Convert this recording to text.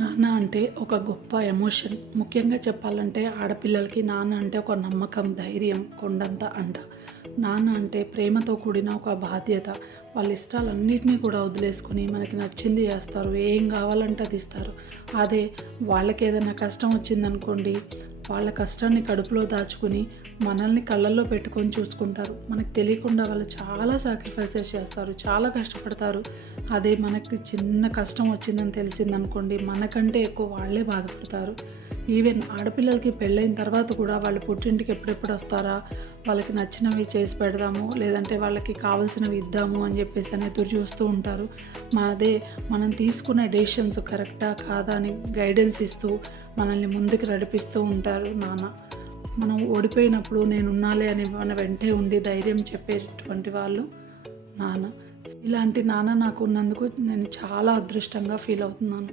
నాన్న అంటే ఒక గొప్ప ఎమోషన్. ముఖ్యంగా చెప్పాలంటే ఆడపిల్లలకి నాన్న అంటే ఒక నమ్మకం, ధైర్యం, కొండంత అండ. నాన్న అంటే ప్రేమతో కూడిన ఒక బాధ్యత. వాళ్ళ ఇష్టాలన్నిటినీ కూడా వదిలేసుకొని మనకి నచ్చింది చేస్తారు. ఏం కావాలంటే అది ఇస్తారు. అదే వాళ్ళకి ఏదైనా కష్టం వచ్చిందనుకోండి, వాళ్ళ కష్టాన్ని కడుపులో దాచుకుని మనల్ని కళ్ళల్లో పెట్టుకొని చూసుకుంటారు. మనకు తెలియకుండా వాళ్ళు చాలా సాక్రిఫైసెస్ చేస్తారు, చాలా కష్టపడతారు. అదే మనకి చిన్న కష్టం వచ్చిందని తెలిసిందనుకోండి, మనకంటే ఎక్కువ వాళ్ళే బాధపడతారు. ఈవెన్ ఆడపిల్లలకి పెళ్ళైన తర్వాత కూడా వాళ్ళు పుట్టింటికి ఎప్పుడెప్పుడు వస్తారా, వాళ్ళకి నచ్చినవి చేసి పెడదాము, లేదంటే వాళ్ళకి కావాల్సినవి ఇద్దాము అని చెప్పేసి అని ఎదురు చూస్తూ ఉంటారు. మనం తీసుకునే డెసిషన్స్ కరెక్టా కాదా అని గైడెన్స్ ఇస్తూ మనల్ని ముందుకు నడిపిస్తూ ఉంటారు నాన్న. మనం ఓడిపోయినప్పుడు నేనున్నాలే అని మన వెంటే ఉండి ధైర్యం చెప్పేటువంటి వాళ్ళు నాన్న. ఇలాంటి నాన్న నాకు ఉన్నందుకు నేను చాలా అదృష్టంగా ఫీల్ అవుతున్నాను.